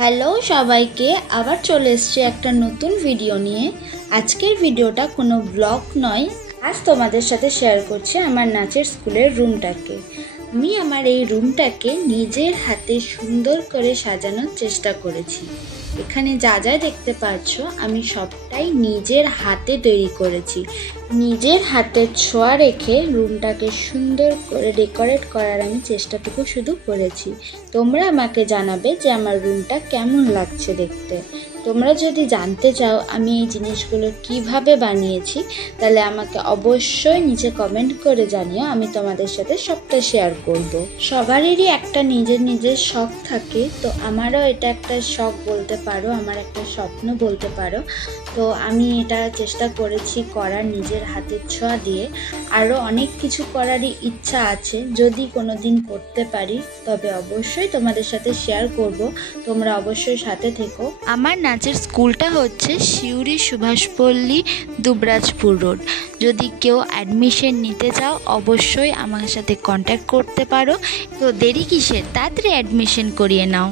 Hello সবাইকে, আবার চলে এসেছি একটা নতুন ভিডিও নিয়ে। আজকের ভিডিওটা কোনো ব্লগ নয়। আজ তোমাদের সাথে শেয়ার করছি আমার নাচের স্কুলের রুমটাকে। আমি আমার এই রুমটাকে নিজের হাতে সুন্দর করে সাজানোর চেষ্টা করেছি। এখানে যা যা দেখতে পাচ্ছ আমি সবটাই নিজের হাতে তৈরি করেছি। নিজের হাতের ছোঁয়া রেখে রুমটাকে সুন্দর করে ডেকোরেট করার আমি চেষ্টাটুকু শুধু করেছি। তোমরা আমাকে জানাবে যে আমার রুমটা কেমন লাগছে দেখতে। তোমরা যদি জানতে চাও আমি এই জিনিসগুলো কিভাবে বানিয়েছি, তাহলে আমাকে অবশ্যই নিচে কমেন্ট করে জানিও, আমি তোমাদের সাথে সবটা শেয়ার করব। সবারই একটা নিজের নিজের শখ থাকে, তো আমারও এটা একটা শখ বলতে পারো, আমার একটা স্বপ্ন বলতে পারো। তো আমি এটা চেষ্টা করেছি করার নিজের হাতের ছোঁয়া দিয়ে। আরও অনেক কিছু করারই ইচ্ছা আছে, যদি কোনো দিন করতে পারি তবে অবশ্যই তোমাদের সাথে শেয়ার করব। তোমরা অবশ্যই সাথে থেকো। আমার নাচের স্কুলটা হচ্ছে সিউড়ি সুভাষপল্লী, দুবরাজপুর রোড। যদি কেউ অ্যাডমিশন নিতে চাও অবশ্যই আমার সাথে কন্ট্যাক্ট করতে পারো। তো দেরি কিসের, তাড়াতাড়ি অ্যাডমিশন করিয়ে নাও।